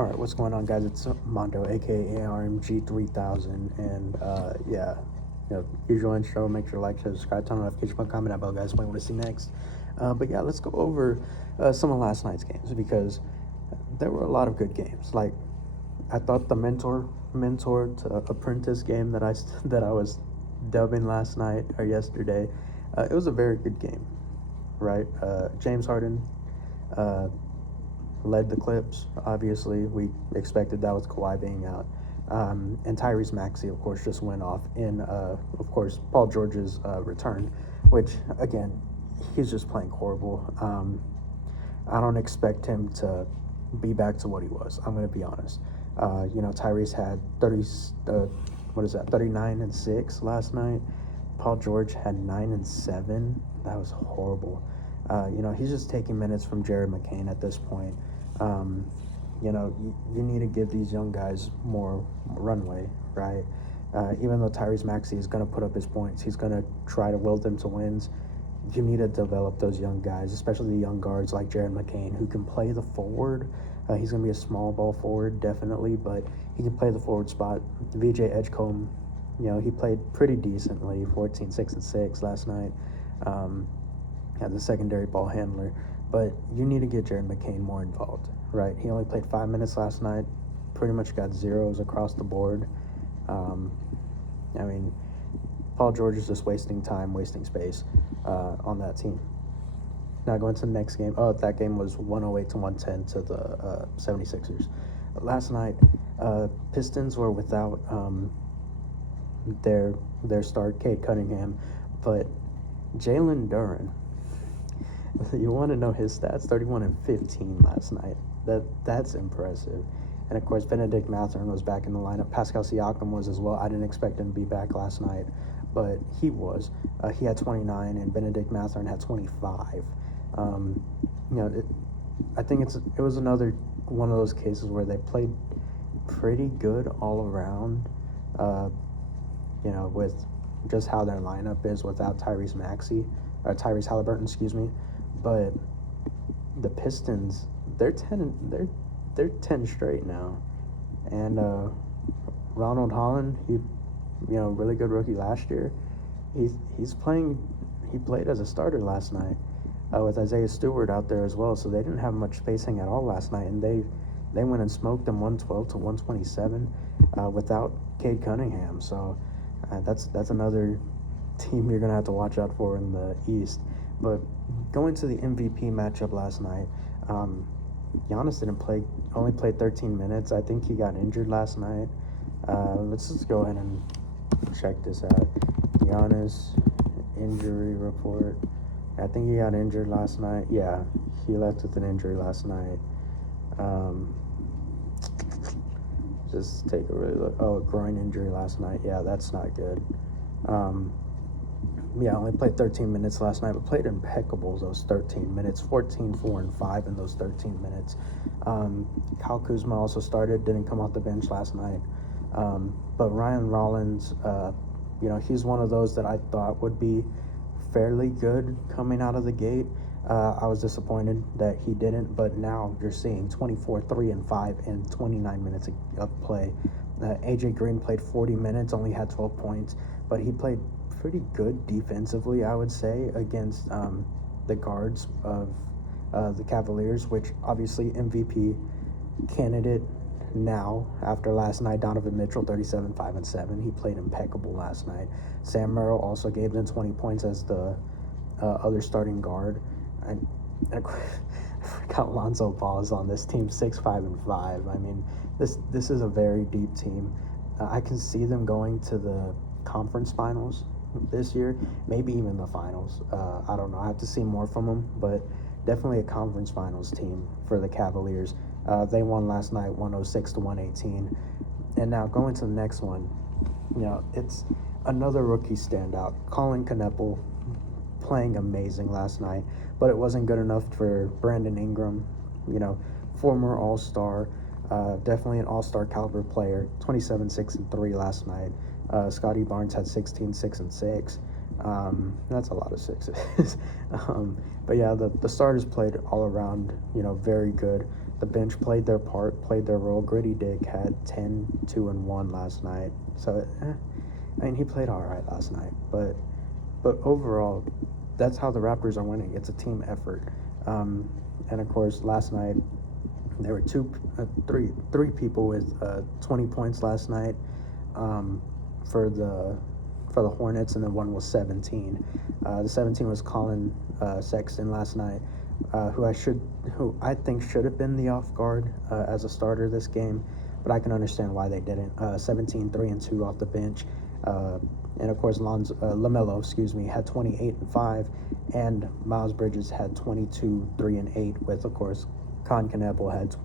All right, what's going on, guys? It's Mondo, aka ARMG 3000, and usual intro. Make sure to like, share, subscribe, turn on notification bell, comment down below, guys. What you want to see next? But yeah, let's go over some of last night's games because there were a lot of good games. Like I thought the mentor to apprentice game that I was dubbing last night or yesterday, it was a very good game, right? James Harden. Led the Clips. Obviously, we expected that with Kawhi being out. And Tyrese Maxey, of course, just went off in, of course, Paul George's return, which, again, he's just playing horrible. I don't expect him to be back to what he was. I'm going to be honest. Tyrese had 39 and 6 last night. Paul George had 9 and 7. That was horrible. He's just taking minutes from Jared McCain at this point. You need to give these young guys more runway, right? Even though Tyrese Maxey is going to put up his points, he's going to try to will them to wins. You need to develop those young guys, especially the young guards like Jared McCain, who can play the forward. He's going to be a small ball forward, definitely, but he can play the forward spot. VJ Edgecombe, he played pretty decently, 14, 6, and 6 last night. As a secondary ball handler, but you need to get Jared McCain more involved, right? He only played 5 minutes last night, pretty much got zeros across the board. Paul George is just wasting time, wasting space on that team. Now going to the next game. That game was 108 to 110 to the 76ers. Last night, Pistons were without their start, Cade Cunningham, but Jalen Duren, you want to know his stats? 31 and 15 last night. That's impressive. And of course, Benedict Mathurin was back in the lineup. Pascal Siakam was as well. I didn't expect him to be back last night, but he was. He had 29, and Benedict Mathurin had 25. I think it was another one of those cases where they played pretty good all around. With just how their lineup is without Tyrese Halliburton, excuse me. But the Pistons, they're 10 straight now, and Ronald Holland, he really good rookie last year. He's playing. He played as a starter last night with Isaiah Stewart out there as well. So they didn't have much spacing at all last night, and they went and smoked them 112 to 127 without Cade Cunningham. So that's another team you're gonna have to watch out for in the East. But going to the MVP matchup last night, Giannis only played 13 minutes. I think he got injured last night. Let's just go ahead and check this out. Giannis injury report. I think he got injured last night. Yeah, he left with an injury last night. Just take a really look. Oh, groin injury last night. Yeah, that's not good. Only played 13 minutes last night, but played impeccable those 13 minutes. 14, 4, and 5 in those 13 minutes. Kyle Kuzma also started, didn't come off the bench last night. But Ryan Rollins, he's one of those that I thought would be fairly good coming out of the gate. I was disappointed that he didn't, but now you're seeing 24, 3, and 5 in 29 minutes of play. AJ Green played 40 minutes, only had 12 points, but he played pretty good defensively, I would say, against the guards of the Cavaliers, which obviously MVP candidate now after last night. Donovan Mitchell, 37, 5, and 7. He played impeccable last night. Sam Merrill also gave them 20 points as the other starting guard. And I forgot Lonzo Ball is on this team, 6, 5, and 5. I mean, this is a very deep team. I can see them going to the conference finals this year, maybe even the finals. I don't know. I have to see more from them, but definitely a conference finals team for the Cavaliers. They won last night, 106 to 118. And now going to the next one, it's another rookie standout. Colin Kneppel playing amazing last night, but it wasn't good enough for Brandon Ingram, former All-Star, definitely an All-Star caliber player, 27, 6, and 3 last night. Scotty Barnes had 16, 6, and 6. That's a lot of sixes. But yeah, the starters played all around, very good. the bench played their part, played their role. Gritty Dick had 10, 2, and 1 last night. So, I mean, he played all right last night. But overall, that's how the Raptors are winning. It's a team effort. And, of course, last night, there were three people with 20 points last night for the Hornets, and then one was 17. The 17 was Colin Sexton last night, who I think should have been the off guard as a starter this game, but I can understand why they didn't. 17, 3 and 2 off the bench. And of course, LaMelo, had 28 and 5, and Miles Bridges had 22, 3 and 8, with, of course, Con Knebel had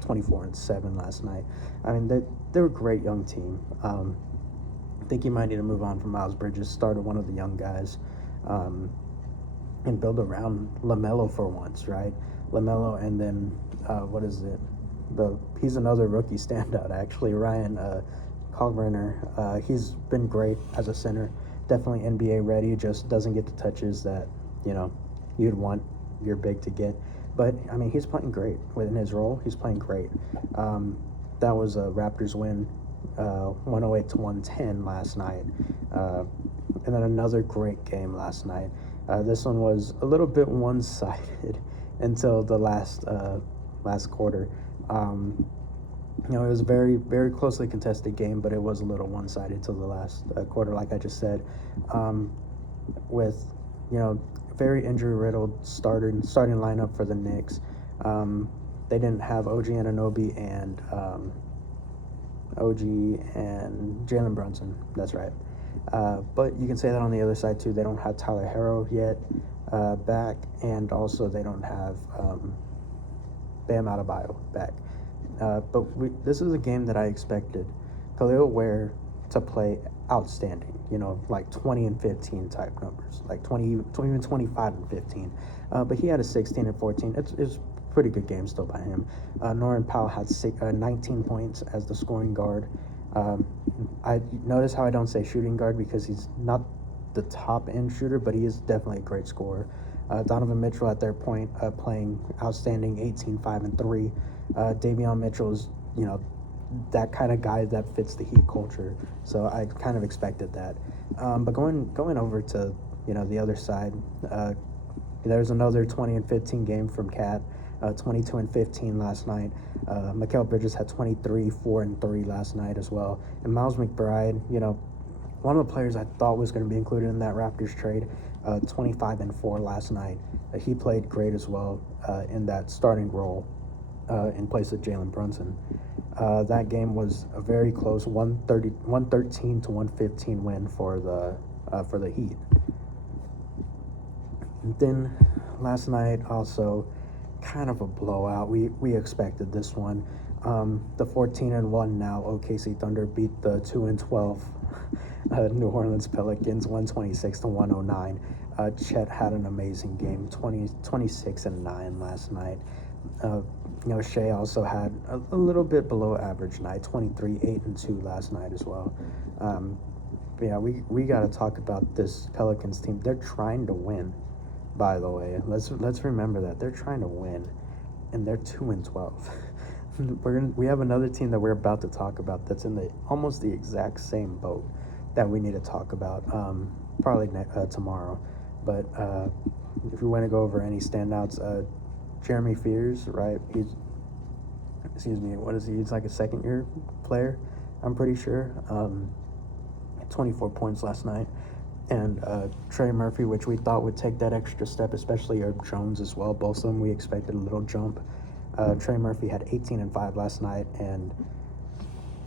24 and 7 last night. I mean, they're a great young team. I think you might need to move on from Miles Bridges, start one of the young guys, and build around LaMelo for once, right? LaMelo, and then what is it? He's another rookie standout, actually, Ryan Cogburner. He's been great as a center, definitely NBA ready. Just doesn't get the touches that you'd want your big to get. But I mean, he's playing great within his role. He's playing great. That was a Raptors win, 108-110 last night, and then another great game last night. This one was a little bit one-sided until the last quarter. It was a very, very closely contested game, but it was a little one-sided till the last quarter, like I just said, with very injury-riddled starting lineup for the Knicks. They didn't have OG Anunoby and Jalen Brunson. That's right. But you can say that on the other side too. They don't have Tyler Herro yet back, and also they don't have Bam Adebayo back. But this is a game that I expected Khalil Ware to play outstanding, like 20 and 15 type numbers, like 20, even 25 and 15. But he had a 16 and 14. It's pretty good game still by him. Norman Powell had 19 points as the scoring guard. I notice how I don't say shooting guard, because he's not the top end shooter, but he is definitely a great scorer. Donovan Mitchell at their point, playing outstanding, 18, 5 and 3. Davion Mitchell's, that kind of guy that fits the Heat culture. So I kind of expected that. But going over to, the other side, there's another 20 and 15 game from Cat, 22 and 15 last night. Mikal Bridges had 23, 4 and 3 last night as well. And Miles McBride, one of the players I thought was going to be included in that Raptors trade, 25 and 4 last night. He played great as well in that starting role in place of Jalen Brunson. That game was a very close 113 to 115 win for the Heat. And then last night also kind of a blowout. We expected this one. The 14-1 now OKC Thunder beat the 2-12 New Orleans Pelicans 126 to 109. Chet had an amazing game, 26 and 9 last night. Shea also had a little bit below average night, 23, 8 and 2 last night as well. But yeah, we got to talk about this Pelicans team. They're trying to win, by the way. Let's remember that they're trying to win, and they're 2-12. We have another team that we're about to talk about that's in almost the exact same boat that we need to talk about probably tomorrow. But if we want to go over any standouts, Jeremy Fears, right? He's like a second-year player, I'm pretty sure. 24 points last night. And Trey Murphy, which we thought would take that extra step, especially Herb Jones as well. Both of them we expected a little jump. Trey Murphy had 18 and 5 last night, and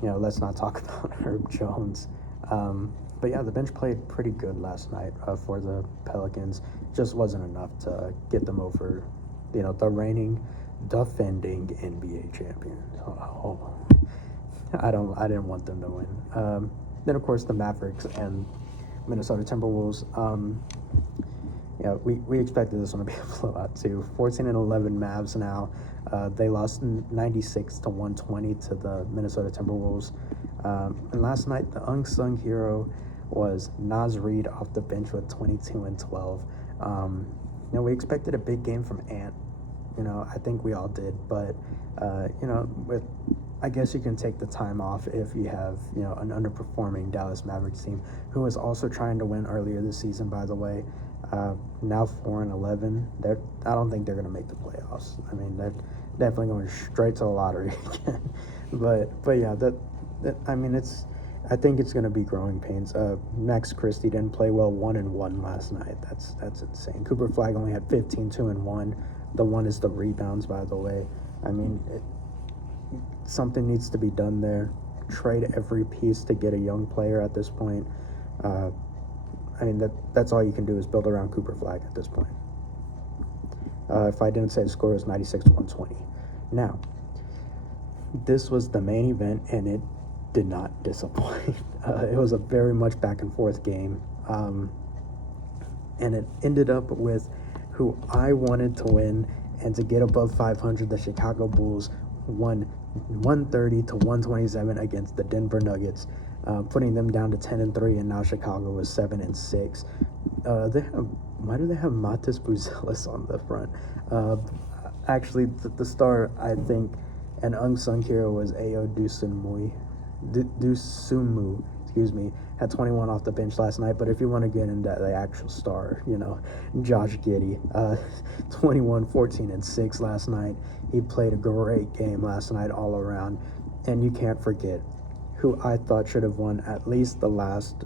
let's not talk about Herb Jones. But yeah, the bench played pretty good last night for the Pelicans. Just wasn't enough to get them over, the reigning, defending NBA champion. I didn't want them to win. Then of course the Mavericks and Minnesota Timberwolves. We expected this one to be a blowout too. 14 and 11 Mavs now. They lost 96 to 120 to the Minnesota Timberwolves. And last night the unsung hero was Naz Reid off the bench with 22 and 12. We expected a big game from Ant. I think we all did. But, I guess you can take the time off if you have, an underperforming Dallas Mavericks team who is also trying to win earlier this season, by the way. Now 4-11. I don't think they're going to make the playoffs. I mean, they're definitely going straight to the lottery again. but yeah, I think it's going to be growing pains. Max Christie didn't play well, 1-1 last night. That's insane. Cooper Flagg only had 15, 2-1. The one is the rebounds, by the way. I mean, something needs to be done there. Trade every piece to get a young player at this point. That's all you can do is build around Cooper Flagg at this point. If I didn't say the score was 96-120. Now, this was the main event, and it did not disappoint. It was a very much back and forth game, and it ended up with who I wanted to win and to get above 500. The Chicago Bulls won 130-127 against the Denver Nuggets, putting them down to 10-3, and now Chicago is 7-6. Why do they have Matas Buzelis on the front? Actually, the star, I think, an unsung hero was Ayo Dosunmu, had 21 off the bench last night. But if you want to get into the actual star, Josh Giddey, 21, 14, and 6 last night. He played a great game last night all around. And you can't forget who I thought should have won at least the last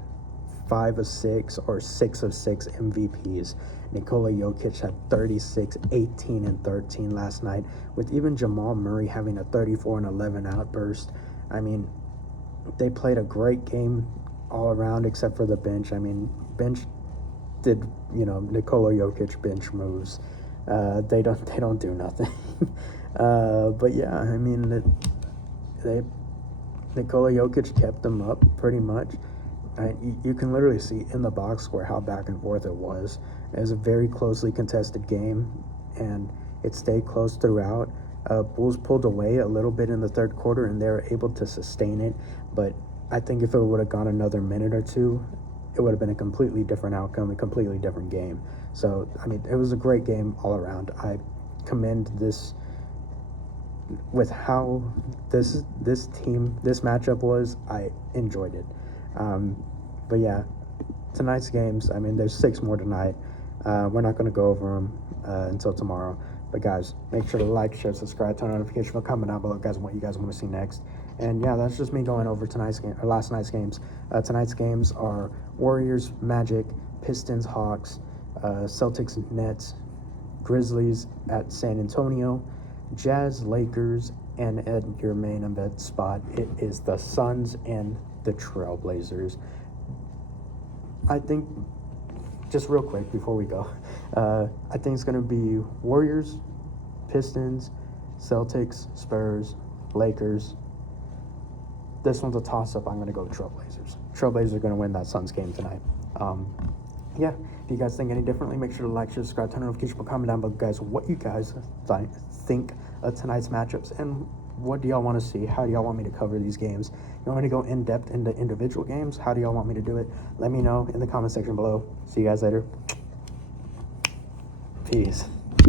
5 of 6 or 6 of 6 MVPs. Nikola Jokic had 36, 18, and 13 last night, with even Jamal Murray having a 34 and 11 outburst. I mean, they played a great game all around except for the bench. I mean, bench did, Nikola Jokic bench moves. They don't do nothing. But yeah, I mean, Nikola Jokic kept them up pretty much. You can literally see in the box score how back and forth it was. It was a very closely contested game, and it stayed close throughout. Bulls pulled away a little bit in the third quarter, and they were able to sustain it. But I think if it would have gone another minute or two, it would have been a completely different outcome, a completely different game. So, I mean, it was a great game all around. I commend this with how this matchup was. I enjoyed it. But yeah, tonight's games, I mean, there's 6 more tonight. We're not going to go over them until tomorrow. But guys, make sure to like, share, subscribe, turn on notification bell, comment down below, guys, what you guys want to see next. And yeah, that's just me going over last night's games. Tonight's games are Warriors, Magic, Pistons, Hawks, Celtics, Nets, Grizzlies at San Antonio, Jazz, Lakers, and at your main event spot, it is the Suns and the Trailblazers. I think, just real quick before we go, I think it's going to be Warriors, Pistons, Celtics, Spurs, Lakers. This one's a toss-up. I'm going to go with Trailblazers. Trailblazers are going to win that Suns game tonight. Yeah, if you guys think any differently, make sure to like, share, subscribe, turn on notification bell, comment down below, guys, what you guys think of tonight's matchups, and what do y'all want to see? How do y'all want me to cover these games? You want me to go in-depth into individual games? How do y'all want me to do it? Let me know in the comment section below. See you guys later. Peace.